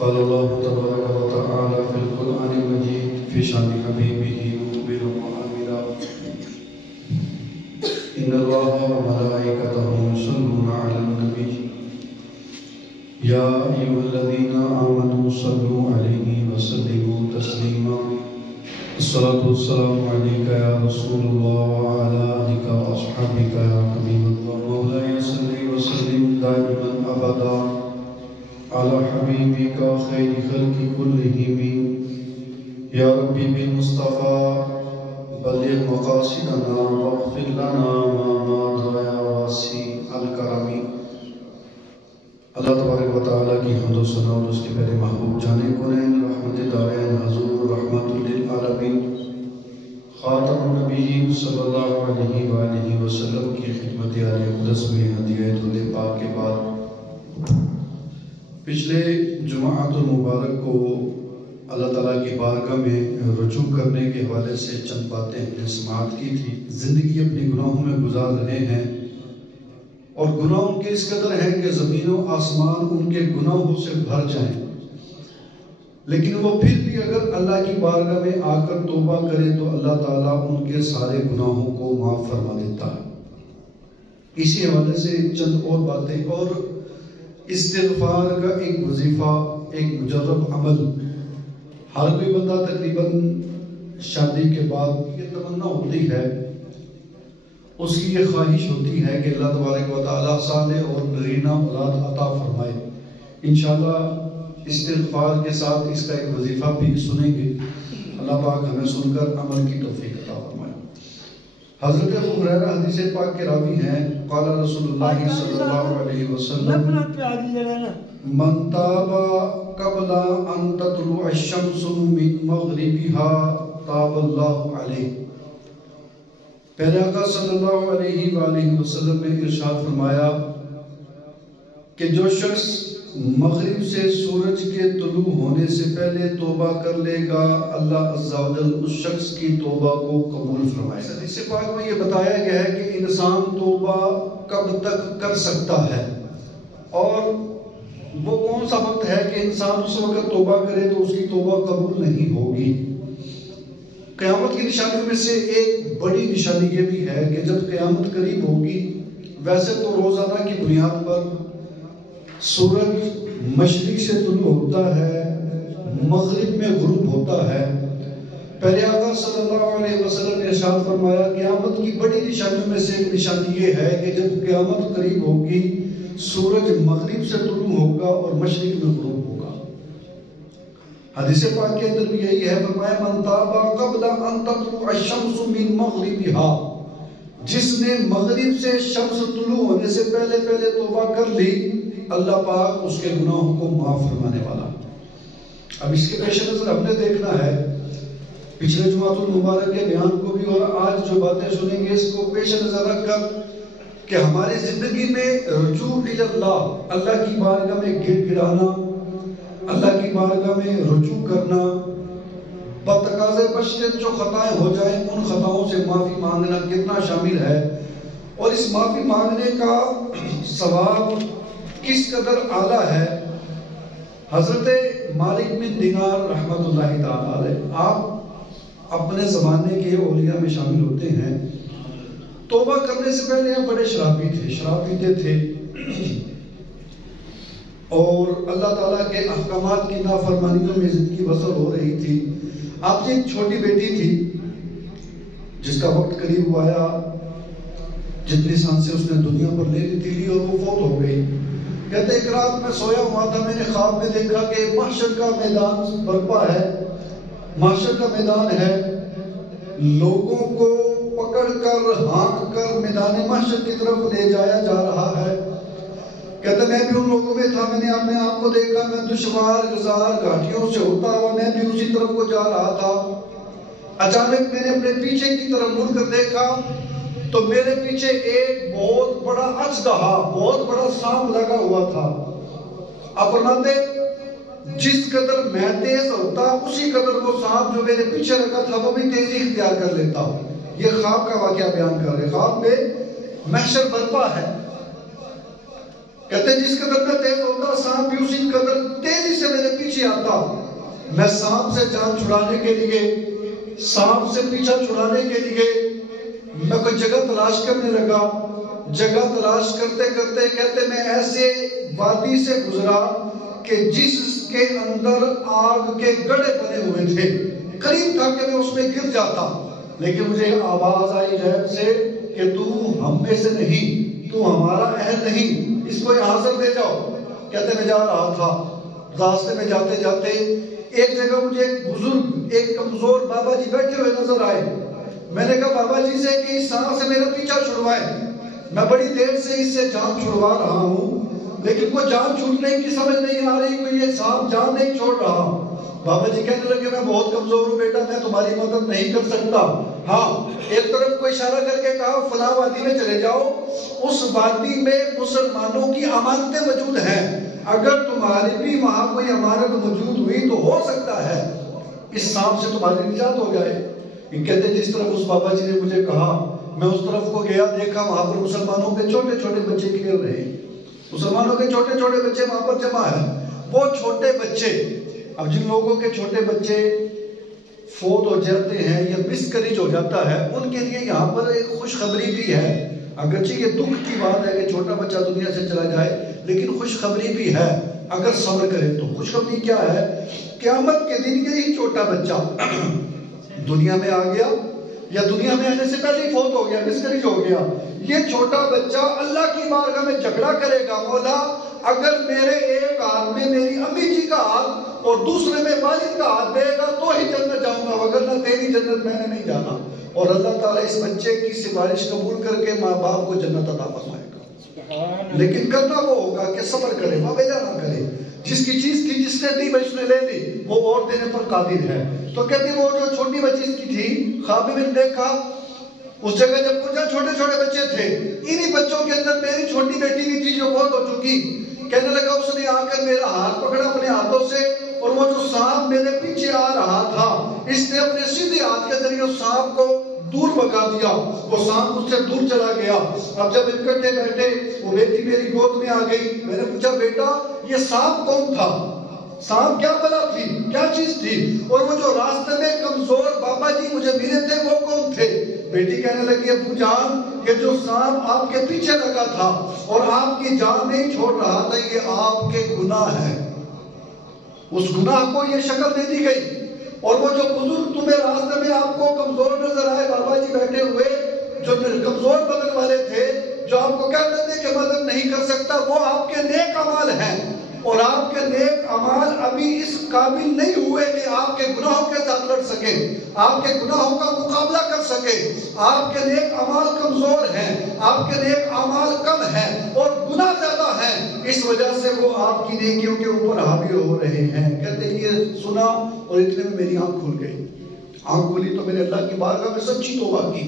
قال الله تبارك وتعالى في القرآن المجيد في شأن حبيبه مخبرا وعاملا إن الله وملائكته يصلون على النبي يا أيها الذين آمنوا صلوا عليه وسلموا تسليما الصلاة والسلام عليك يا رسول الله وعلى آلك وأصحابك يا حبيب الله مولاي صل وسلم دائما أبدا على حبيبك خير خلق كلهم يا ربي بالمصطفى بلغ مقاصدنا واغفر لنا ما مضى يا واسع الكرم اللہ تبارک و تعالیٰ کی حمد و ثنا اور اس کے پیارے محبوب جانے کنین رحمت دارین حضور رحمت للعالمین خاتم النبیین صلی اللہ علیہ وآلہ وسلم کی خدمت عالی اقدس میں ہدیہ دولِ پاک کے بعد پچھلے جمعۃ المبارک کو اللہ تعالیٰ کی بارگاہ میں رجوع کرنے کے حوالے سے چند باتیں ہم نے سماعت کی تھی. زندگی اپنے گناہوں میں گزار رہے ہیں اور گناہ ان کے اس قدر ہیں کہ زمین و آسمان ان کے گناہوں سے بھر جائیں، لیکن وہ پھر بھی اگر اللہ کی بارگاہ میں آ کر توبہ کرے تو اللہ تعالیٰ ان کے سارے گناہوں کو معاف فرما دیتا ہے. اسی حوالے سے چند اور باتیں. اور استغفار کا ایک وظیفہ، ایک مجرب عمل، ہر کوئی بندہ تقریباً شادی کے بعد یہ تمنا ہوتی ہے، اس کی یہ خواہش ہوتی ہے کہ اللہ تبارک و تعالیٰ صالح اور نرینہ اولاد عطا فرمائے. انشاءاللہ استغفار کے ساتھ اس کا ایک وظیفہ بھی سنیں گے. اللہ پاک ہمیں سن کر عمل کی توفیق عطا فرمائے. حضرت ابو ہریرہ حدیث پاک کے راوی ہیں. قال رسول اللہ صلی اللہ علیہ وسلم من تاب قبل ان تطلع الشمس من مغربها تاب اللہ علیہ. پیارے آقا صلی اللہ علیہ وآلہ وسلم نے ارشاد فرمایا کہ جو شخص مغرب سے سورج کے طلوع ہونے سے پہلے توبہ کر لے گا اللہ عز و جل اس شخص کی توبہ کو قبول فرمائے گا. اس پاک میں یہ بتایا گیا ہے کہ انسان توبہ کب تک کر سکتا ہے اور وہ کون سا وقت ہے کہ انسان اس وقت توبہ کرے تو اس کی توبہ قبول نہیں ہوگی. قیامت کی نشانیوں میں سے ایک بڑی نشانی یہ بھی ہے کہ جب قیامت قریب ہوگی، ویسے تو روزانہ کی بنیاد پر سورج مشرق سے طلوع ہوتا ہے، مغرب میں غروب ہوتا ہے. پہلے آقا صلی اللہ علیہ وسلم نے ارشاد فرمایا قیامت کی بڑی نشانیوں میں سے ایک نشانی یہ ہے کہ جب قیامت قریب ہوگی سورج مغرب سے طلوع ہوگا اور مشرق میں غروب ہوگا. حدیث پاک کے اندر بھی یہی ہے. فرمایا من تاب قبل ان تطلع الشمس من مغربها، جس نے مغرب سے شمس طلوع ہونے سے پہلے توبہ کر لی اللہ پاک اس کے گناہوں کو معاف فرمانے والا. اب اس کے پیش نظر ہم نے دیکھنا ہے پچھلے جمعۃ المبارک کے بیان کو بھی اور آج جو باتیں سنیں گے اس کو پیش نظر رکھ کر کہ ہماری زندگی میں رجوع الی اللہ، اللہ کی بارگاہ میں گر گرانا، اللہ کی بارگاہ میں رجوع کرنا، بتقاضے بشریت جو خطائیں ہو جائیں ان خطاؤں سے معافی مانگنا کتنا شامل ہے اور اس معافی مانگنے کا ثواب کس قدر اعلیٰ ہے. حضرت مالک بن دینار رحمت اللہ تعالیٰ علیہ، آپ اپنے زمانے کے اولیاء میں شامل ہوتے ہیں. توبہ کرنے سے پہلے آپ بڑے شرابی تھے، شراب پیتے تھے اور اللہ تعالیٰ کے احکامات کی نافرمانیوں میں زندگی بسر ہو رہی تھی. آپ کی ایک چھوٹی بیٹی تھی جس کا وقت قریب ہوا آیا، جتنی سان سے اس نے دنیا پر لے لی تھی اور وہ فوت ہو گئی. کہتے ایک رات میں سویا ہوا تھا، میں نے خواب میں دیکھا کہ محشر کا میدان برپا ہے، محشر کا میدان ہے، لوگوں کو پکڑ کر ہانک کر میدان محشر کی طرف لے جایا جا رہا ہے. کہتے میں بھی ان لوگوں میں تھا، میں نے اپنے آپ کو دیکھا، میں دشوار گزار گھاٹیوں سے ہوتا ہوا میں بھی اسی طرف کو جا رہا تھا. اچانک میں نے اپنے پیچھے کی طرف مڑ کر دیکھا تو میرے پیچھے ایک بہت بڑا اژدہا، بہت بڑا سانپ لگا ہوا تھا. آپ فرماتے جس قدر میں تیز ہوتا اسی قدر وہ سانپ جو میرے پیچھے رکھا تھا وہ بھی تیزی اختیار کر لیتا. یہ خواب کا واقعہ بیان کر رہے. خواب میں محشر برپا ہے. کہتے جس قدر میں تیز ہوتا سانپ بھی اسی قدر تیزی سے میرے پیچھے آتا. میں سانپ سے جان چھڑانے کے لیے، سانپ سے پیچھا چھڑانے کے لیے میں کوئی جگہ تلاش کرنے لگا. جگہ تلاش کرتے کرتے کہتے میں ایسے وادی سے گزرا کہ جس کے اندر آگ کے گڑھے بنے ہوئے تھے. قریب تھا کہ میں اس میں گر جاتا، لیکن مجھے آواز آئی غیب سے کہ تو ہم میں سے نہیں، تو ہمارا اہل نہیں، اس کو یہاں سے لے جاؤ. کہتے میں جا رہا تھا، راستے میں جاتے جاتے ایک جگہ مجھے ایک بزرگ، ایک کمزور بابا جی بیٹھے ہوئے نظر آئے. میں نے کہا بابا جی سے کہ اس سانپ سے میرا پیچھا چھڑوائیں، میں بڑی دیر سے اس سے جان چھڑوا رہا ہوں لیکن کوئی جان چھوٹنے کی سمجھ نہیں آ رہی، کوئی یہ سانپ جان نہیں چھوڑ رہا. بابا جی کہنے لگے میں بہت کمزور ہوں بیٹا، میں تمہاری مدد نہیں کر سکتا. ہاں ایک طرف کوئی اشارہ کر کے کہا فلاں وادی میں چلے جاؤ، اس وادی میں مسلمانوں کی امانتیں موجود ہیں، اگر تمہاری بھی وہاں کوئی امانت موجود ہوئی تو ہو سکتا ہے اس سانپ سے تمہاری نجات ہو جائے. یہ کہتے جس طرف اس بابا جی نے مجھے کہا میں اس طرف کو گیا، دیکھا وہاں پر مسلمانوں کے چھوٹے چھوٹے بچے کھیل رہے ہیں. مسلمانوں کے چھوٹے چھوٹے بچے وہاں پر جمع ہیں. وہ چھوٹے بچے، اب جن لوگوں کے چھوٹے بچے فوت ہو جاتے ہیں یا مسکریج ہو جاتا ہے، ان کے لیے یہاں پر ایک خوشخبری بھی ہے. اگرچہ یہ دکھ کی بات ہے کہ چھوٹا بچہ دنیا سے چلا جائے، لیکن خوشخبری بھی ہے اگر صبر کرے تو. خوشخبری کیا ہے؟ قیامت کے دن یہی چھوٹا بچہ دنیا میں آ گیا یا دنیا میں آنے سے پہلے ہی فوت ہو گیا، مسکریج ہو گیا. یہ چھوٹا بچہ اللہ کی بارگاہ میں جھگڑا کرے گا، مولا اگر میرے ایک ہاتھ میں میری امی جی کا ہاتھ اور دوسرے میں والد کا ہاتھ دے گا تو ہی جنت جاؤں گا، وگرنہ تیری جنت میں نے نہیں جانا. اور اللہ تعالیٰ اس بچے کی سفارش قبول کر کے ماں باپ کو جنت عطا فرمائے گا. لیکن کرنا وہ ہوگا کہ صبر کرے، مبیلا نہ کرے. جس کی چیز تھی جس نے دی اس نے لے لی، وہ اور دینے پر قادر ہے. تو کہتے وہ جو چھوٹی بچی اس کی تھی، خواب میں دیکھا اس جگہ جب پہنچا چھوٹے چھوٹے بچے تھے، انہی بچوں کے اندر میری چھوٹی بیٹی بھی تھی جو بہت ہو چکی. کہنے لگا اس نے آ کر میرا ہاتھ پکڑا اپنے ہاتھوں سے، اور وہ جو سانپ میرے پیچھے آ رہا تھا اس نے اپنے سیدھے ہاتھ کے ذریعے اس سانپ کو دور بھگا دیا. وہ سانپ مجھ سے دور چلا گیا. اب جب اکٹھے بیٹھے وہ بیٹی میری گود میں آ گئی. میں نے پوچھا بیٹا یہ سانپ کون تھا؟ سانپ کیا بلا تھی، کیا چیز تھی؟ اور وہ جو راستے میں کمزور بابا جی مجھے ملے تھے وہ کون تھے؟ بیٹی کہنے لگی ابو جان کہ جو سانپ آپ کے پیچھے لگا تھا اور آپ کی جان نہیں چھوڑ رہا تھا، یہ آپ کے گناہ ہے. اس گناہ کو یہ شکل دے دی گئی. اور وہ جو بزرگ تمہیں راستے میں آپ کو کمزور نظر آئے بابا جی بیٹھے ہوئے، جو کمزور بدن والے تھے، جو آپ کو کہتے تھے کہ مدد نہیں کر سکتا، وہ آپ کے نیک اعمال ہیں. اور آپ کے نیک اعمال ابھی اس قابل نہیں ہوئے کہ آپ کے گناہوں کے ساتھ لڑ سکے، آپ کے گناہوں کا مقابلہ کر سکے. آپ کے نیک اعمال کمزور ہیں، آپ کے نیک اعمال کم ہیں اور گناہ زیادہ ہیں، اس وجہ سے وہ آپ کی نیکیوں کے اوپر حاوی ہو رہے ہیں. کہتے ہیں یہ سنا اور اتنے میں میری آنکھ کھل گئی. آنکھ کھلی تو میں نے اللہ کی بارگاہ میں سچی توبہ کی،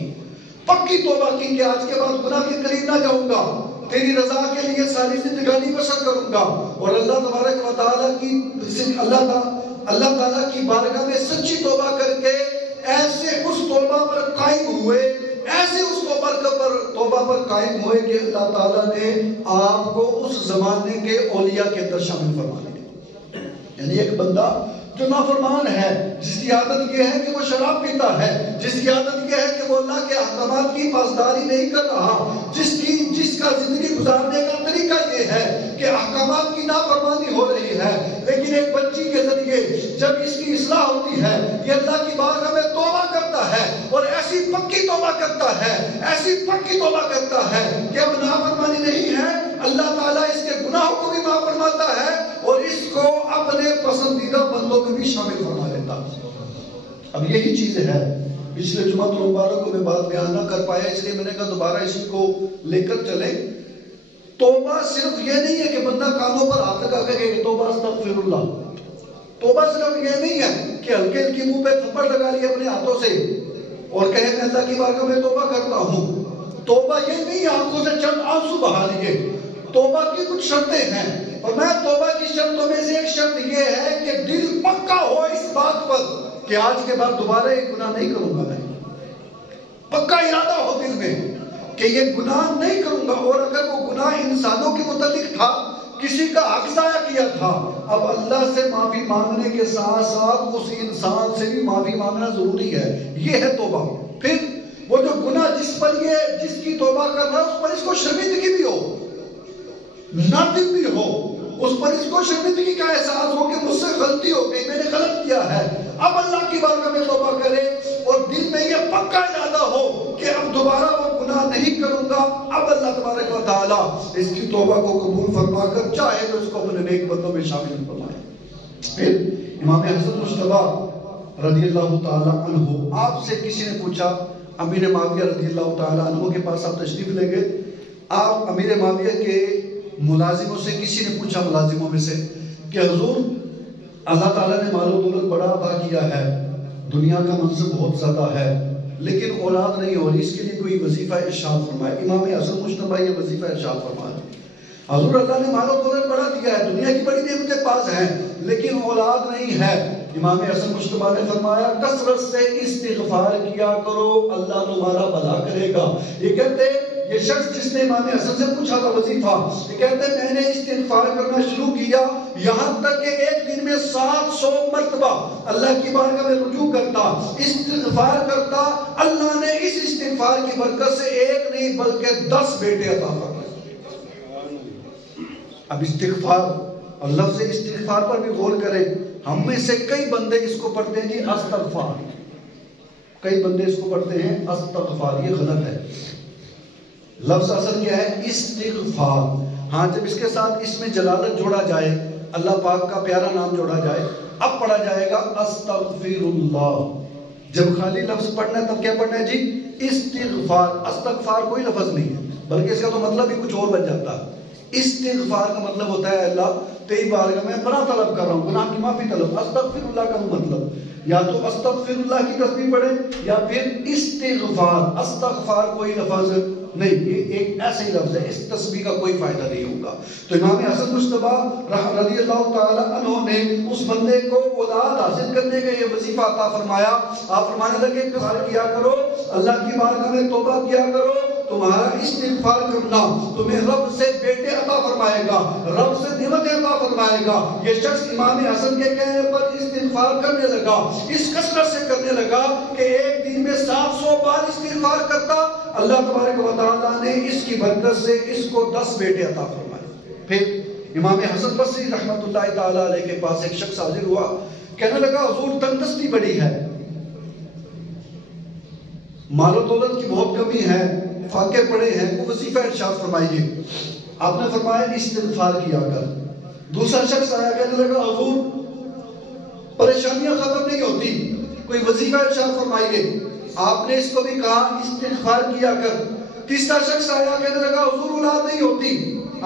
پکی توبہ کی کہ آج کے بعد گناہ کے قریب نہ جاؤں گا، تیری رضا کے لیے ساری زندگانی بسر کروں گا. اور اللہ تبارک و تعالیٰ کی اللہ تعالیٰ کی بارگاہ میں سچی توبہ کر کے ایسے اس توبہ پر قائم ہوئے، ایسے اس توبہ پر قائم ہوئے کہ اللہ تعالیٰ نے آپ کو اس زمانے کے اولیاء کے اندر شامل فرما لیا. یعنی ایک بندہ جو نافرمان ہے، جس کی عادت یہ ہے کہ وہ شراب پیتا ہے، جس کی عادت یہ ہے کہ وہ اللہ کے احکامات کی پاسداری نہیں کر رہا، جس کا زندگی گزارنے کا طریقہ یہ ہے کہ احکامات کی نافرمانی ہو رہی ہے، لیکن ایک بچی کے ذریعے جب اس کی اصلاح ہوتی ہے، یہ اللہ کی بارگاہ میں توبہ کرتا ہے اور ایسی پکی توبہ کرتا ہے، ایسی پکی توبہ کرتا ہے کہ اب نافرمانی نہیں ہے، اللہ تعالیٰ اس کے گناہوں کو بھی معاف فرماتا ہے اور اس کو اپنے پسندیدہ بندوں میں بھی شامل فرما لیتا. اب یہی چیز ہے. پچھلے جمعہ المبارک کو میں بات بیان نہ کر پایا، اس لیے میں نے کہا دوبارہ اسی کو لے کر چلیں. توبہ صرف یہ نہیں ہے کہ بندہ کانوں پر ہاتھ لگا کے کہ توبہ استغفر اللہ. توبہ صرف یہ نہیں ہے کہ ہلکے ہلکی منہ پہ تھپڑ لگا لیے اپنے ہاتھوں سے اور کہے میں اللہ کی بارگاہ میں توبہ کرتا ہوں. توبہ یہ نہیں آنکھوں سے چند آنسو بہا لیے. توبہ کی کچھ شرطیں ہیں اور میں توبہ کی شرطوں میں سے ایک شرط یہ ہے کہ دل پکا ہو اس بات پر کہ آج کے بعد دوبارہ ایک گناہ نہیں کروں گا. میں پکا ارادہ ہو دل میں. کہ یہ گناہ نہیں کروں گا، اور اگر وہ گناہ انسانوں کے متعلق تھا، کسی کا حق ضائع کیا تھا، اب اللہ سے معافی مانگنے کے ساتھ ساتھ اس انسان سے بھی معافی مانگنا ضروری ہے. یہ ہے توبہ. پھر وہ جو گناہ جس کی توبہ کر رہا ہے اس پر اس کو شرمندگی بھی ہو، نادم بھی ہو، اس پر اس کو شرمندگی کا احساس ہو کہ مجھ سے غلطی ہو گئی، میں نے غلط کیا ہے. اب اللہ کی بارگاہ میں توبہ کرے اور دل میں یہ پکا ارادہ ہو کہ اب دوبارہ وہ گناہ نہیں کروں گا. اب اللہ تبارک و تعالیٰ اس کی توبہ کو قبول فرما کر چاہے تو اس کو اپنے نیک بندوں میں شامل فرمائے. پھر امام حسن مجتبیٰ رضی اللہ تعالیٰ عنہ، آپ سے کسی نے پوچھا، امیر معاویہ رضی اللہ تعالیٰ عنہ کے پاس آپ تشریف لے گئے. آپ امیر معاویہ کے ملازموں سے کسی نے پوچھا، ملازموں میں سے، کہ حضور اللہ تعالیٰ نے مال و دولت بڑا عطا کیا ہے، دنیا کا منصب بہت زیادہ ہے، لیکن اولاد نہیں ہو رہی، اس کے لیے کوئی وظیفہ ارشاد فرمائے. امام حسن مجتبیٰ یہ وظیفہ ارشاد فرمائے، حضور اللہ نے مال و دولت بڑا دیا ہے، دنیا کی بڑی نعمتیں پاس ہیں، لیکن اولاد نہیں ہے. امام حسن مجتبیٰ نے فرمایا کثرت سے استغفار کیا کرو، اللہ تمہارا بھلا کرے گا. یہ کہتے یہ شخص جس نے امام حسن سے پوچھا تھا وظیفہ، یہ کہتے میں نے استغفار کرنا شروع کیا، یہاں تک کہ ایک دن میں 700 مرتبہ اللہ کی بارگاہ میں رجوع کرتا، استغفار کرتا. اللہ نے اس استغفار کی برکت سے ایک نہیں بلکہ 10 بیٹے عطا فرمائے. اب استغفار اور لفظ استغفار پر بھی غور کریں. ہم میں سے کئی بندے اس کو پڑھتے ہیں جی استغفار، کئی بندے اس کو پڑھتے ہیں استغفار. یہ غلط ہے. لفظ اصل کیا ہے؟ استغفار. ہاں جب اس کے ساتھ اس میں جلالت جوڑا جائے، اللہ پاک کا پیارا نام جوڑا جائے، اب پڑھا جائے گا استغفر اللہ. جب خالی لفظ پڑھنا ہے تب کیا پڑھنا ہے جی؟ استغفار. استغفار کوئی لفظ نہیں ہے، بلکہ اس کا تو مطلب بھی کچھ اور بن جاتا ہے. استغفار کا مطلب ہوتا ہے اللہ تیری بارگاہ میں پناہ طلب کر رہا ہوں، گناہ کی معافی طلب. استغفر اللہ کا مطلب یا تو استغفر اللہ کی تسبیح پڑھے یا پھر استغفار. استغفار کوئی لفظ نہیں، یہ ایک ایسا ہی لفظ ہے، اس تسبیح کا کوئی فائدہ نہیں ہوگا. تو امام حسن مجتبیٰ رضی اللہ تعالیٰ عنہ نے اس بندے کو اولاد حاصل کرنے کا یہ وظیفہ عطا فرمایا. آپ فرمانے لگے کہ کیا کرو، اللہ کی بارگاہ میں توبہ کیا کرو، تمہارا استغفار کرنا تمہیں رب سے بیٹے عطا فرمائے گا، رب سے نعمتیں عطا فرمائے گا. یہ شخص امام حسن کے کہنے پر استغفار کرنے لگا، اس کثرت سے کرنے لگا کہ ایک دن میں 700 بار استغفار کرتا. اللہ تبارک و تعالیٰ نے اس کی برکت سے اس کو 10 بیٹے عطا فرمائے. پھر امام حسن بصری رحمت اللہ تعالیٰ علیہ کے پاس ایک شخص حاضر ہوا، کہنے لگا حضور تندرستی بڑی ہے، مال و دولت کی بہت کمی ہے، فاقے پڑے ہیں، وہ وظیفہ ارشاد فرمائیے. آپ نے فرمایا استغفار کیا کر. دوسرا شخص آیا، کہنے لگا حضور پریشانیاں ختم نہیں ہوتی، کوئی وظیفہ ارشاد فرمائیے. آپ نے اس کو بھی کہا استغفار کیا کر. تیسرا شخص آیا، کہنے لگا حضور اولاد نہیں ہوتی.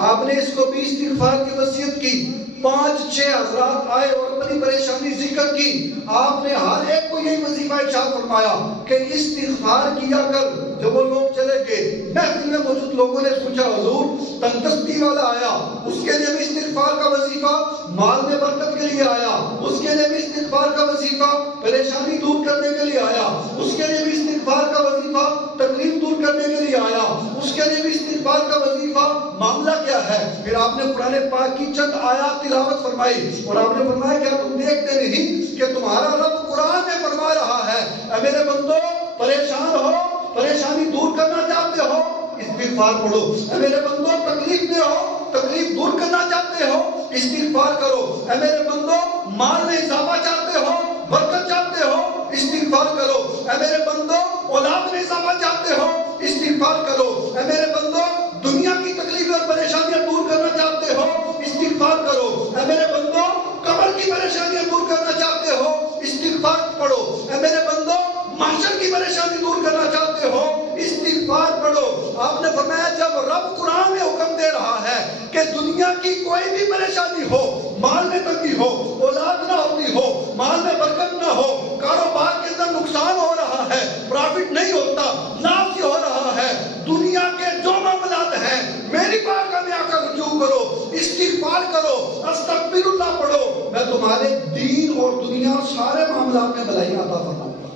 آپ نے اس کو بھی استغفار کی وصیت کی. 5-6 حضرات آئے اور اپنی پریشانی ذکر کی. آپ نے ہر ایک کو یہی وظیفہ ارشاد فرمایا کہ استغفار کیا کر. جب وہ لوگ چلے گئے، محفل میں موجود لوگوں نے پوچھا حضور تندرستی والا آیا، اس کے لیے بھی استغفار کا وظیفہ، مال میں برکت کے لیے آیا، اس کے لیے بھی استغفار کا وظیفہ، پریشانی دور کرنے کے لیے آیا، اس کے لیے بھی استغفار کا وظیفہ، تکلیف دور کرنے کے لیے آیا، اس کے لیے بھی استغفار کا وظیفہ. معاملہ کیا ہے؟ پھر آپ نے قرآن پاک کی چند آیات تلاوت فرمائی اور آپ نے فرمایا کیا تم دیکھتے نہیں کہ تمہارا رب قرآن میں فرما رہا ہے اے میرے بندو پریشان ہو، پریشانی دور کرنا چاہتے ہو، استغفار پڑھو. اے میرے بندو تکلیف میں ہو، تکلیف دور کرنا چاہتے ہو، استغفار کرو. اے میرے بندو مال میں اضافہ چاہتے ہو، برکت چاہتے ہو، استغفار کرو. اے میرے بندو اولاد میں اضافہ چاہتے ہو، استغفار کرو. اے میرے بندو دنیا کی تکلیف اور پریشانیاں دور کرنا چاہتے ہو، استغفار کرو. اے میرے بندو قبر کی پریشانیاں دور کرنا چاہتے ہو، استغفار پڑھو. اے میرے بندو محشر کی پریشانی دور کرنا چاہتے ہو، استغفار پڑھو. آپ نے فرمایا جب رب قرآن میں حکم دے رہا ہے کہ دنیا کی کوئی بھی پریشانی ہو، مال میں تنگی ہو، اولاد نہ ہوتی ہو، مال میں برکت نہ ہو، کاروبار کے اندر نقصان ہو رہا ہے، پرافٹ نہیں ہوتا، لاس ہو رہا ہے، دنیا کے جو معاملات ہیں میری بارگاہ میں آ کر رجوع کرو، استغفار کرو، استغفر اللہ پڑھو، میں تمہارے دین اور دنیا سارے معاملات میں بھلائی عطا فرماؤں گا.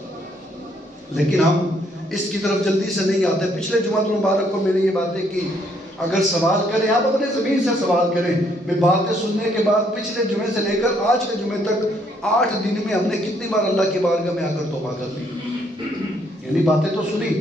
لیکن ہم اس کی طرف جلدی سے نہیں آتے. پچھلے جمعہ المبارک کو میں نے یہ باتیں کی. اگر سوال کریں آپ اپنے ضمیر سے سوال کریں. میں باتیں سننے کے بعد پچھلے جمعے سے لے کر آج کے جمعے تک 8 دن میں ہم نے کتنی بار اللہ کی بارگاہ میں آ کر توبہ کر لی. یعنی باتیں تو سنی,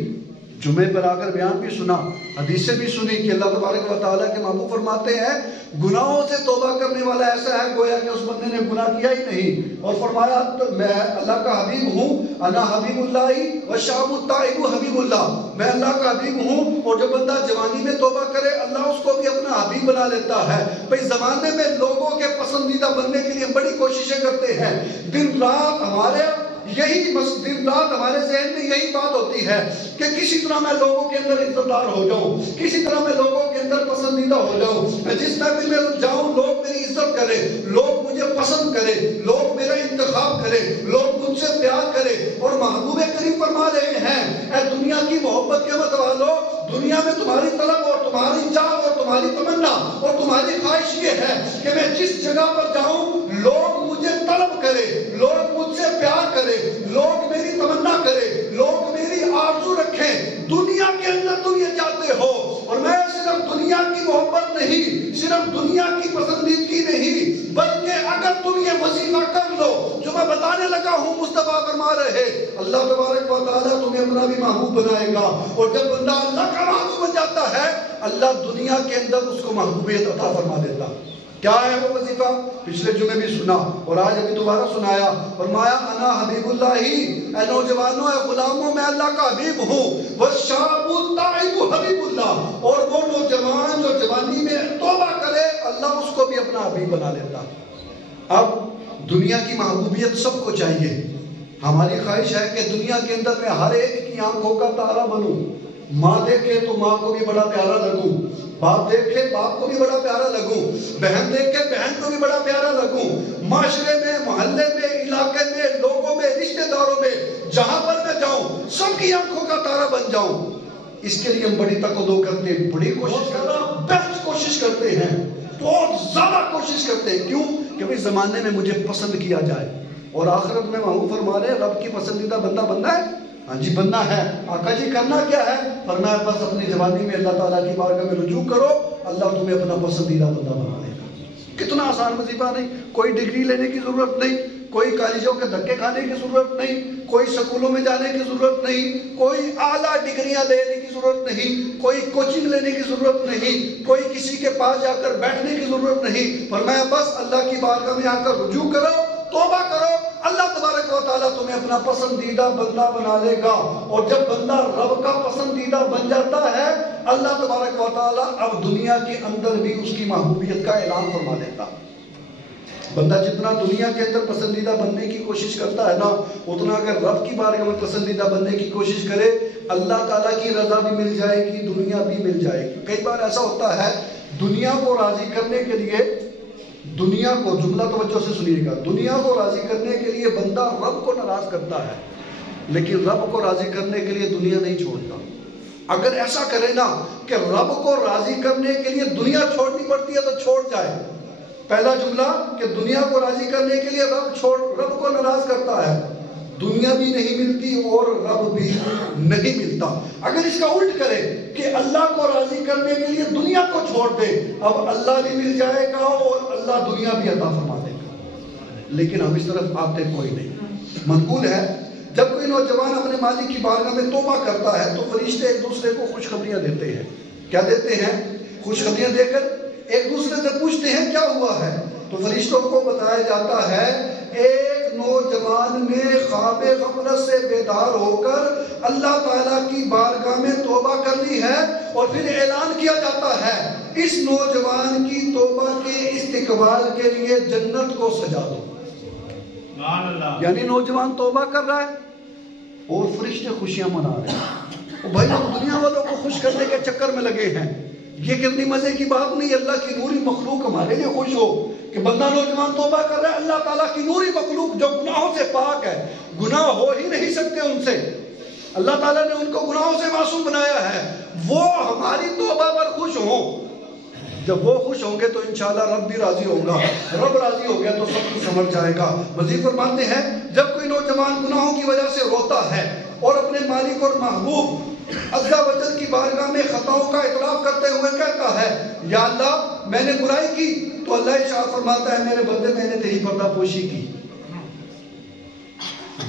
جمعے پر آ کر بیان بھی سنا, حدیثیں بھی سنی کہ اللہ تبارک و تعالیٰ کے محبوب فرماتے ہیں گناہوں سے توبہ کرنے والا ایسا ہے گویا کہ اس بندے نے گناہ کیا ہی نہیں. اور فرمایا میں اللہ کا حبیب ہوں, انا حبیب اللہ والشاب التائب حبیب اللہ, میں اللہ کا حبیب ہوں. اور جو بندہ جوانی میں توبہ کرے اللہ اس کو بھی اپنا حبیب بنا لیتا ہے. بھئی زمانے میں لوگوں کے پسندیدہ بننے کے لیے بڑی کوششیں کرتے ہیں. دن رات ہمارے ذہن میں یہی بات ہوتی ہے کہ کسی طرح میں لوگوں کے اندر عزتدار ہو جاؤں, کسی طرح میں لوگوں کے اندر پسندیدہ ہو جاؤں, میں جس محفل میں جاؤں لوگ میری عزت کرے, لوگ مجھے پسند کرے, لوگ میرا انتخاب کرے, لوگ مجھ سے پیار کرے. اور محبوب کریم فرما رہے ہیں اے دنیا کی محبت کے مت والو, دنیا میں تمہاری طلب اور تمہاری چاہ اور تمہاری تمنا اور تمہاری خواہش یہ ہے کہ میں جس جگہ پر جاؤں لوگ مجھے طلب کرے, لوگ مجھ سے پیار کرے, لوگ میری تمنا کرے, لوگ میری آرزو رکھیں. دنیا کے اندر تم یہ چاہتے ہو. اور میں صرف دنیا کی محبت نہیں, صرف دنیا کی پسندیدگی نہیں, بلکہ اگر تم یہ وظیفہ کر لو جو میں بتانے لگا ہوں, مصطفیٰ فرما رہے اللہ تبارک و تعالیٰ تمہیں اپنا بھی محبوب بنائے گا. اور جب بندہ اللہ کا محبوب بن جاتا ہے اللہ دنیا کے اندر اس کو محبوبیت عطا فرما دیتا. کیا ہے وہ وظیفہ؟ پچھلے جمعے بھی سنا اور آج ابھی دوبارہ سنایا. فرمایا انا حبیب اللہ, اے نوجوانوں اے غلاموں میں اللہ کا حبیب ہوں. والشاب التائب حبیب اللہ, اور وہ نوجوان جو جوانی میں توبہ کرے اللہ اس کو بھی اپنا حبیب بنا لیتا. اب دنیا کی محبوبیت سب کو چاہیے. ہماری خواہش ہے کہ دنیا کے اندر میں ہر ایک کی آنکھوں کا تارا بنوں. ماں دیکھے تو ماں کو بھی بڑا پیارا لگوں, باپ دیکھے باپ کو بھی بڑا پیارا لگوں, بہن دیکھے بہن کو بھی بڑا پیارا لگوں. معاشرے میں, محلے میں, علاقے میں, لوگوں میں, رشتہ داروں میں, جہاں پر میں جاؤں سب کی آنکھوں کا تارا بن جاؤں. اس کے لیے ہم بڑی تقدو کرتے ہیں, بڑی کوشش کرتے ہیں, بیسٹ کوشش کرتے ہیں, بہت زیادہ کوشش کرتے ہیں. کیوں کہ بھئی زمانے میں مجھے پسند کیا جائے. اور آخرت میں محبوب فرما رہے ہیں رب کی پسندیدہ بندہ بننا ہے. ہاں جی بننا ہے. آقا جی کرنا کیا ہے؟ فرمایا بس اپنی جوانی میں اللہ تعالیٰ کی بارگاہ میں رجوع کرو, اللہ تمہیں اپنا پسندیدہ بندہ بنا دے گا. کتنا آسان وظیفہ نہیں, کوئی ڈگری لینے کی ضرورت نہیں, کوئی کالجوں کے دھکے کھانے کی ضرورت نہیں, کوئی سکولوں میں جانے کی ضرورت نہیں, کوئی اعلیٰ ڈگریاں لینے کی ضرورت نہیں, کوئی کوچنگ لینے کی ضرورت نہیں, کوئی کسی کے پاس جا کر بیٹھنے کی ضرورت نہیں. فرمایا بس اللہ کی بارگاہ میں آ کر رجوع کرو, توبہ کرو, اللہ تبارک و تعالیٰ تمہیں اپنا پسندیدہ بندہ بنا لے گا. اور جب بندہ رب کا پسندیدہ بن جاتا ہے اللہ تبارک و تعالیٰ اب دنیا کے اندر بھی اس کی محبوبیت کا اعلان فرما دیتا. بندہ جتنا دنیا کے اندر پسندیدہ بننے کی کوشش کرتا ہے نا, اتنا اگر رب کی بارگاہ میں پسندیدہ بننے کی کوشش کرے اللہ تعالیٰ کی رضا بھی مل جائے گی, دنیا بھی مل جائے گی. کئی بار ایسا ہوتا ہے دنیا کو راضی کرنے کے لیے, دنیا کو, جملہ توجہ سے سنیے گا, دنیا کو راضی کرنے کے لیے بندہ رب کو ناراض کرتا ہے, لیکن رب کو راضی کرنے کے لیے دنیا نہیں چھوڑتا. اگر ایسا کرے نا کہ رب کو راضی کرنے کے لیے دنیا چھوڑنی پڑتی ہے تو چھوڑ جائے. پہلا جملہ کہ دنیا کو راضی کرنے کے لیے رب کو ناراض کرتا ہے, دنیا بھی نہیں ملتی اور رب بھی نہیں ملتا. اگر اس کا الٹ کرے کہ اللہ کو راضی کرنے کے لیے دنیا کو چھوڑ دے, اب اللہ بھی مل جائے گا اور اللہ دنیا بھی عطا فرما دے گا. لیکن ہم اس طرف آتے کوئی نہیں. منقول ہے جب کوئی نوجوان اپنے مالک کی بارگاہ میں توبہ کرتا ہے تو فرشتے ایک دوسرے کو خوشخبریاں دیتے ہیں. کیا دیتے ہیں؟ خوشخبریاں دے کر ایک دوسرے سے پوچھتے ہیں کیا ہوا ہے. تو فرشتوں کو بتایا جاتا ہے ایک نوجوان نے خواب غفلت سے بیدار ہو کر اللہ تعالیٰ کی بارگاہ میں توبہ کر لی ہے. اور پھر اعلان کیا جاتا ہے اس نوجوان کی توبہ کے استقبال کے لیے جنت کو سجا دو. یعنی نوجوان توبہ کر رہا ہے اور فرشتے خوشیاں منا رہے ہیں. بھائی ہم دنیا والوں کو خوش کرنے کے چکر میں لگے ہیں. یہ کتنی مزے کی بات نہیں. اللہ کی نوری مخلوق ہمارے لیے خوش ہو کہ بندہ نوجوان توبہ کر رہا ہے. اللہ تعالیٰ کی نوری مخلوق جو گناہوں سے پاک ہے, گناہ ہو ہی نہیں سکتے ان سے, اللہ تعالیٰ نے ان کو گناہوں سے معصوم بنایا ہے, وہ ہماری توبہ پر خوش ہوں. جب وہ خوش ہوں گے تو انشاءاللہ رب بھی راضی ہوگا. رب راضی ہو گیا تو سب کچھ سمجھ جائے گا. مزید فرماتے ہیں جب کوئی نوجوان گناہوں کی وجہ سے روتا ہے اور اپنے مالک اور محبوب عز و جل کی بارگاہ میں خطاؤں کا اعتراف کرتے ہوئے کہتا ہے یا اللہ میں نے برائی کی، تو اللہ ارشاد فرماتا ہے میرے بندے میں نے تیری پردہ پوشی کی۔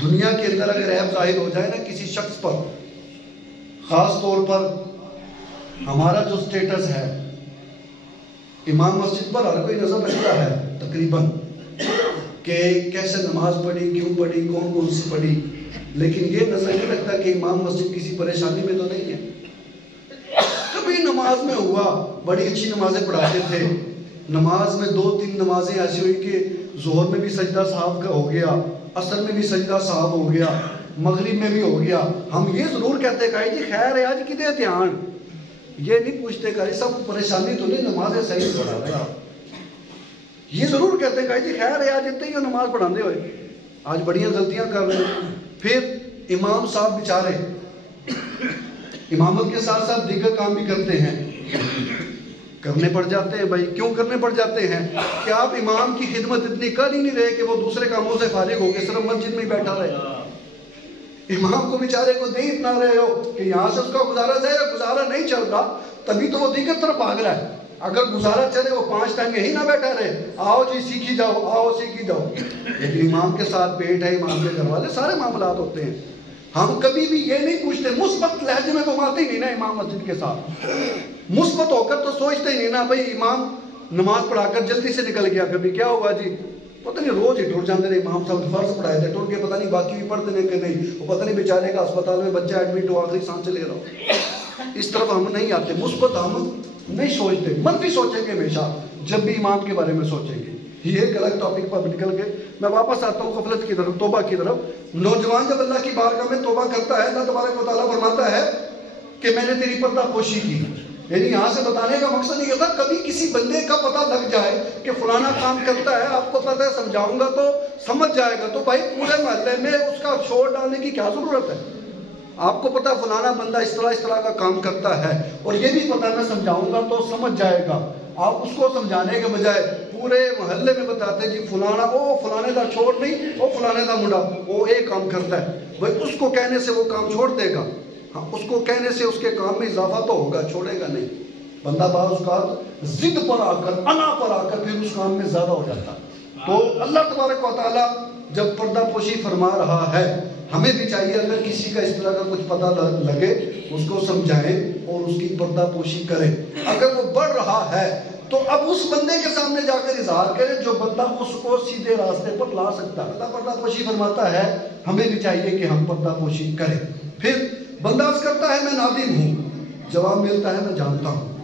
دنیا کے اندر اگر عیب ظاہر ہو جائے نا کسی شخص پر، خاص طور پر ہمارا جو سٹیٹس ہے، امام مسجد پر ہر کوئی نظر رکھتا ہے تقریباً کہ کیسے نماز پڑھی، کیوں پڑھی، کون کون سی پڑھی، لیکن یہ نظر نہیں رکھتا کہ امام مسجد کسی پریشانی میں تو نہیں ہے۔ کبھی نماز میں ہوا بڑی اچھی نمازیں پڑھاتے تھے، نماز میں 2-3 نمازیں ایسی ہوئی کہ ظہر میں بھی سجدہ صاحب کا ہو گیا، عصر میں بھی سجدہ صاحب ہو گیا، مغرب میں بھی ہو گیا۔ ہم یہ ضرور کہتے ہیں کہ جی خیر ہے آج کدے دھیان، یہ نہیں پوچھتے کہ سب پریشانی تو نہیں، نمازیں صحیح پڑھا رہے آپ، یہ ضرور کہتے ہیں کہ جی خیر ہے آج اتنے ہی نماز پڑھانے ہوئے، آج بڑیاں غلطیاں کر رہے ہیں۔ پھر امام صاحب بیچارے امامت کے ساتھ ساتھ دیگر کام بھی کرتے ہیں، کرنے پڑ جاتے ہیں۔ بھائی کیوں کرنے پڑ جاتے ہیں؟ کہ آپ امام کی خدمت اتنی کر ہی نہیں رہے کہ وہ دوسرے کاموں سے فارغ ہو کے صرف مسجد میں ہی بیٹھا رہے، امام کو بیچارے کو دے اتنا رہے ہو کہ یہاں سے اس کا گزارا جائے، گزارا نہیں چل رہا تبھی تو وہ دیگر طرف بھاگ رہا ہے۔ اگر گزارا چلے وہ 5 ٹائم یہی نہ بیٹھا رہے، آؤ جی سیکھی جاؤ، آؤ سیکھی جاؤ، لیکن امام کے ساتھ پیٹ ہے، امام کے گھر والے، سارے معاملات ہوتے ہیں۔ ہم کبھی بھی یہ نہیں پوچھتے، مثبت لہجے میں گھماتے ہی نہیں نا امام مسجد کے ساتھ، مثبت ہو کر تو سوچتے ہی نہیں نا بھائی امام نماز پڑھا کر جلدی سے نکل گیا، کبھی کیا ہوا جی پتہ نہیں روز ہی ٹوٹ جاتے رہے، امام صاحب فرض پڑھائے تھے ٹوٹ کے، پتہ نہیں باقی بھی پڑھتے ہیں کہ نہیں، وہ پتہ نہیں بیچارے کا اسپتال میں بچہ ایڈمٹ ہو آخری سانس لے رہا ہو، اس طرف ہم نہیں آتے، مثبت ہم نہیں سوچتے، منفی سوچیں گے ہمیشہ جب بھی امام کے بارے میں سوچیں گے۔ یہ ایک الگ ٹاپک پر نکل کے میں واپس آتا ہوں غفلت کی طرف، توبہ کی طرف۔ نوجوان جب اللہ کی بارگاہ میں توبہ کرتا ہے، اللہ تبارک و تعالیٰ فرماتا ہے کہ میں نے تیری پردہ پوشی کی، یعنی یہاں سے بتانے کا مقصد یہ تھا کبھی کسی بندے کا پتہ لگ جائے کہ فلانا کام کرتا ہے، آپ کو پتہ ہے سمجھاؤں گا تو سمجھ جائے گا، تو بھائی پورے محلے میں اس کا شور ڈالنے کی کیا ضرورت ہے؟ آپ کو پتہ فلانا بندہ اس طرح کا کام کرتا ہے اور یہ بھی پتہ میں سمجھاؤں گا تو سمجھ جائے گا، آپ اس کو سمجھانے کے بجائے پورے محلے میں بتاتے جی فلانا او فلانے دا چھوڑ نہیں، او فلانے دا منڈا وہ ایک کام کرتا ہے، بھائی اس کو کہنے سے وہ کام چھوڑ دے گا، ہاں اس کو کہنے سے اس کے کام میں اضافہ تو ہوگا، چھوڑے گا نہیں۔ بندہ بعض اوقات ضد پر آ کر، انا پر آ کر پھر اس کام میں زیادہ ہو جاتا۔ تو اللہ تبارک و تعالیٰ جب پردہ پوشی فرما رہا ہے، ہمیں بھی چاہیے اگر کسی کا اس طرح کا کچھ پتہ لگے اس کو سمجھائیں اور اس کی پردہ پوشی کریں۔ اگر وہ بڑھ رہا ہے تو اب اس بندے کے سامنے جا کر اظہار کریں جو بندہ اس کو سیدھے راستے پر لا سکتا ہے۔ اللہ پردہ پوشی فرماتا ہے، ہمیں بھی چاہیے کہ ہم پردہ پوشی کریں۔ پھر بندہ عرض کرتا ہے میں نادم ہوں، جواب ملتا ہے میں جانتا ہوں۔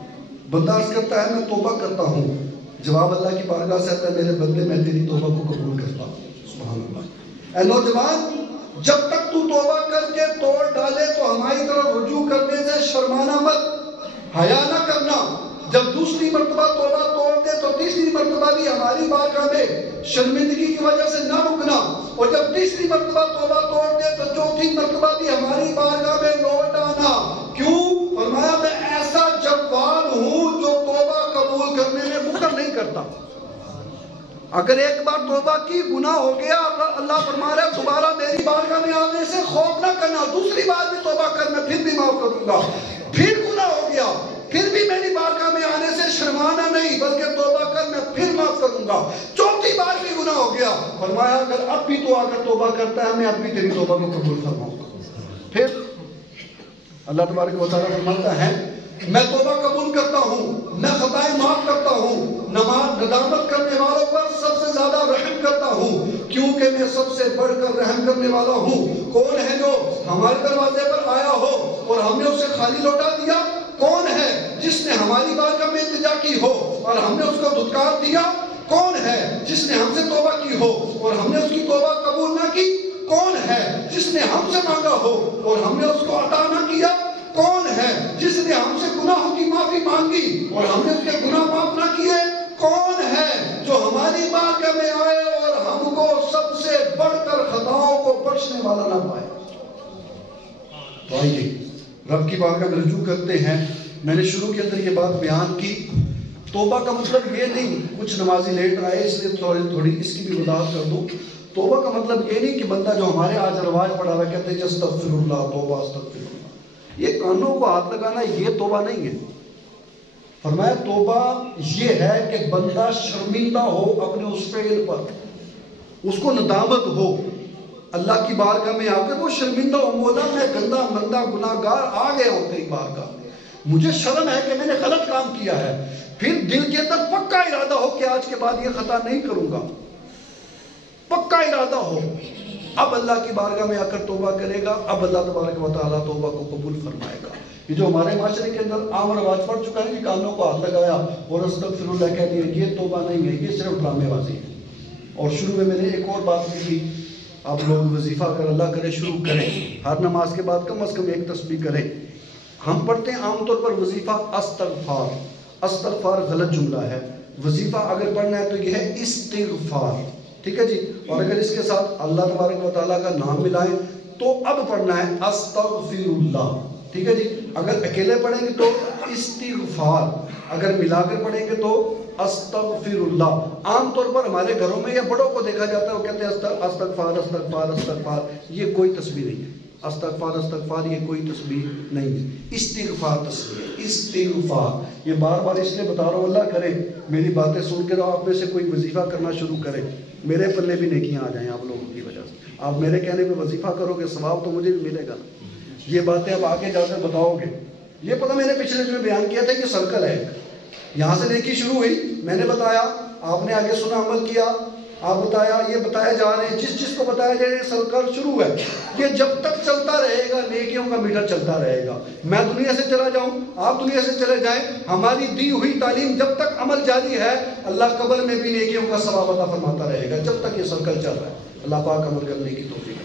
بندہ عرض کرتا ہے میں توبہ کرتا ہوں، جواب اللہ کی بارگاہ سے آتا ہے میرے بندے میں تیری توبہ کو قبول کرتا ہوں۔ سبحان اللہ۔ اے نوجوان، جب تک تو توبہ کر کے توڑ ڈالے تو ہماری طرف رجوع کرنے سے شرمانا مت، حیا نہ کرنا۔ جب دوسری مرتبہ توبہ توڑ دے تو تیسری مرتبہ بھی ہماری بارگاہ میں شرمندگی کی وجہ سے نہ رکنا، اور جب تیسری مرتبہ توبہ توڑ دے تو چوتھی مرتبہ بھی ہماری بارگاہ میں لوٹ آنا۔ کیوں؟ فرمایا میں ایسا جواب ہوں جو توبہ قبول کرنے میں مکر نہیں کرتا۔ اگر ایک بار توبہ کی گناہ ہو گیا، اللہ فرما رہا ہے دوبارہ میری بارگاہ میں آنے سے خوف نہ کرنا، دوسری بار بھی توبہ کر میں پھر بھی معاف کروں گا۔ پھر گناہ ہو گیا پھر بھی میری بارگاہ میں آنے سے شرمانا نہیں بلکہ توبہ کر میں پھر معاف کروں گا۔ چوتھی بار بھی گناہ ہو گیا، فرمایا اگر اب بھی تو آ کر توبہ کرتا ہے میں اب بھی تیری توبہ کو قبول فرماؤں گا۔ پھر اللہ تبارک و تعالیٰ فرماتا ہے میں توبہ قبول کرتا ہوں، میں خطائیں معاف کرتا ہوں، ندامت کرنے والوں پر سب سے زیادہ رحم کرتا ہوں کیونکہ میں سب سے بڑھ کر رحم کرنے والا ہوں۔ کون ہے جو ہمارے دروازے پر آیا ہو اور ہم نے اسے خالی لوٹا دیا؟ کون ہے جس نے ہماری بارگاہ میں التجا کی ہو اور ہم نے اس کو دھتکار دیا؟ کون ہے جس نے ہم سے توبہ کی ہو اور ہم نے اس کی توبہ قبول نہ کی؟ کون ہے جس نے ہم سے مانگا ہو اور ہم نے اس کو عطا نہ کیا؟ کون ہے جس نے ہم سے گناہوں کی معافی مانگی اور ہم نے اس کے گناہ معاف نہ کیے؟ کون ہے جو ہماری بارگاہ میں آئے اور ہم کو سب سے بڑھ کر خطاؤں کو بخشنے والا نہ پائے؟ تو آئیے رب کی بارگاہ میں رجوع کرتے ہیں۔ میں نے شروع کے اندر یہ بات بیان کی، توبہ کا مطلب یہ نہیں کچھ نمازی لیٹ آئے اس لیے تھوڑی اس کی بھی وضاحت کر دوں۔ توبہ کا مطلب یہ نہیں کہ بندہ جو ہمارے آج رواج پڑا ہوا ہے کہتے ہیں استغفر اللہ توبہ استغفر اللہ، یہ کانوں کو ہاتھ لگانا یہ توبہ نہیں ہے۔ فرمایا توبہ یہ ہے کہ بندہ شرمندہ ہو اپنے اس فعل پر، اس کو ندامت ہو، اللہ کی بارگاہ میں آ کر وہ شرمندہ ہو، مولا میں گندا مندہ گناہ گار آ گیا ہوں تیری بارگاہ میں، مجھے شرم ہے کہ میں نے غلط کام کیا ہے، پھر دل کے اندر پکا ارادہ ہو کہ آج کے بعد یہ خطا نہیں کروں گا، پکا ارادہ ہو، اب اللہ کی بارگاہ میں آ کر توبہ کرے گا، اب اللہ تبارک و تعالیٰ توبہ کو قبول فرمائے گا۔ یہ جو ہمارے معاشرے کے اندر عام رواج پڑ چکا ہے کہ کانوں کو ہاتھ لگایا اور استغفر اللہ کہہ دیا، یہ توبہ نہیں ہے، یہ صرف ڈرامے بازی ہے۔ اور شروع میں نے ایک اور بات کی تھی، آپ لوگ وظیفہ اگر اللہ کرے شروع کریں، ہر نماز کے بعد کم از کم ایک تسبیح کریں۔ ہم پڑھتے ہیں عام طور پر وظیفہ استغفار، استغفار غلط جملہ ہے، وظیفہ اگر پڑھنا ہے تو یہ ہے استغفار، ٹھیک ہے جی، اور اگر اس کے ساتھ اللہ تبارک و تعالیٰ کا نام ملائیں تو اب پڑھنا ہے استغفر اللہ، ٹھیک ہے جی، اگر اکیلے پڑھیں گے تو استغفار، اگر ملا کر پڑھیں گے تو استغفر اللہ۔ عام طور پر ہمارے گھروں میں یا بڑوں کو دیکھا جاتا ہے وہ کہتے ہیں استغفار استغفار استغفار، یہ کوئی تسبیح نہیں ہے، استغفار استغفار یہ کوئی تسبیح نہیں ہے، استغفار تسبیح ہے، استغفار۔ یہ بار بار اس لیے بتا رہا ہوں، اللہ کرے میری باتیں سن کے آپ میں سے کوئی وظیفہ کرنا شروع کرے، میرے پلے بھی نیکیاں آ جائیں آپ لوگوں کی وجہ سے، آپ میرے کہنے پہ وظیفہ کرو گے ثواب تو مجھے بھی ملے گا، یہ باتیں اب آگے جا کر بتاؤ گے۔ یہ پتہ میں نے پچھلے جو بیان کیا تھا کہ سرکل ہے، یہاں سے نیکی شروع ہوئی، میں نے بتایا، آپ نے آگے سنا عمل کیا، آپ بتایا، یہ بتایا جا رہے ہیں، جس کو بتایا جائے یہ سرکل شروع ہے، یہ جب تک چلتا رہے گا نیکیوں کا میٹر چلتا رہے گا۔ میں دنیا سے چلا جاؤں، آپ دنیا سے چلے جائیں، ہماری دی ہوئی تعلیم جب تک عمل جاری ہے اللہ قبر میں بھی نیکیوں کا ثواب عطا فرماتا رہے گا، جب تک یہ سرکل چل رہا ہے۔ اللہ پاک عمل کرنے کی توفیق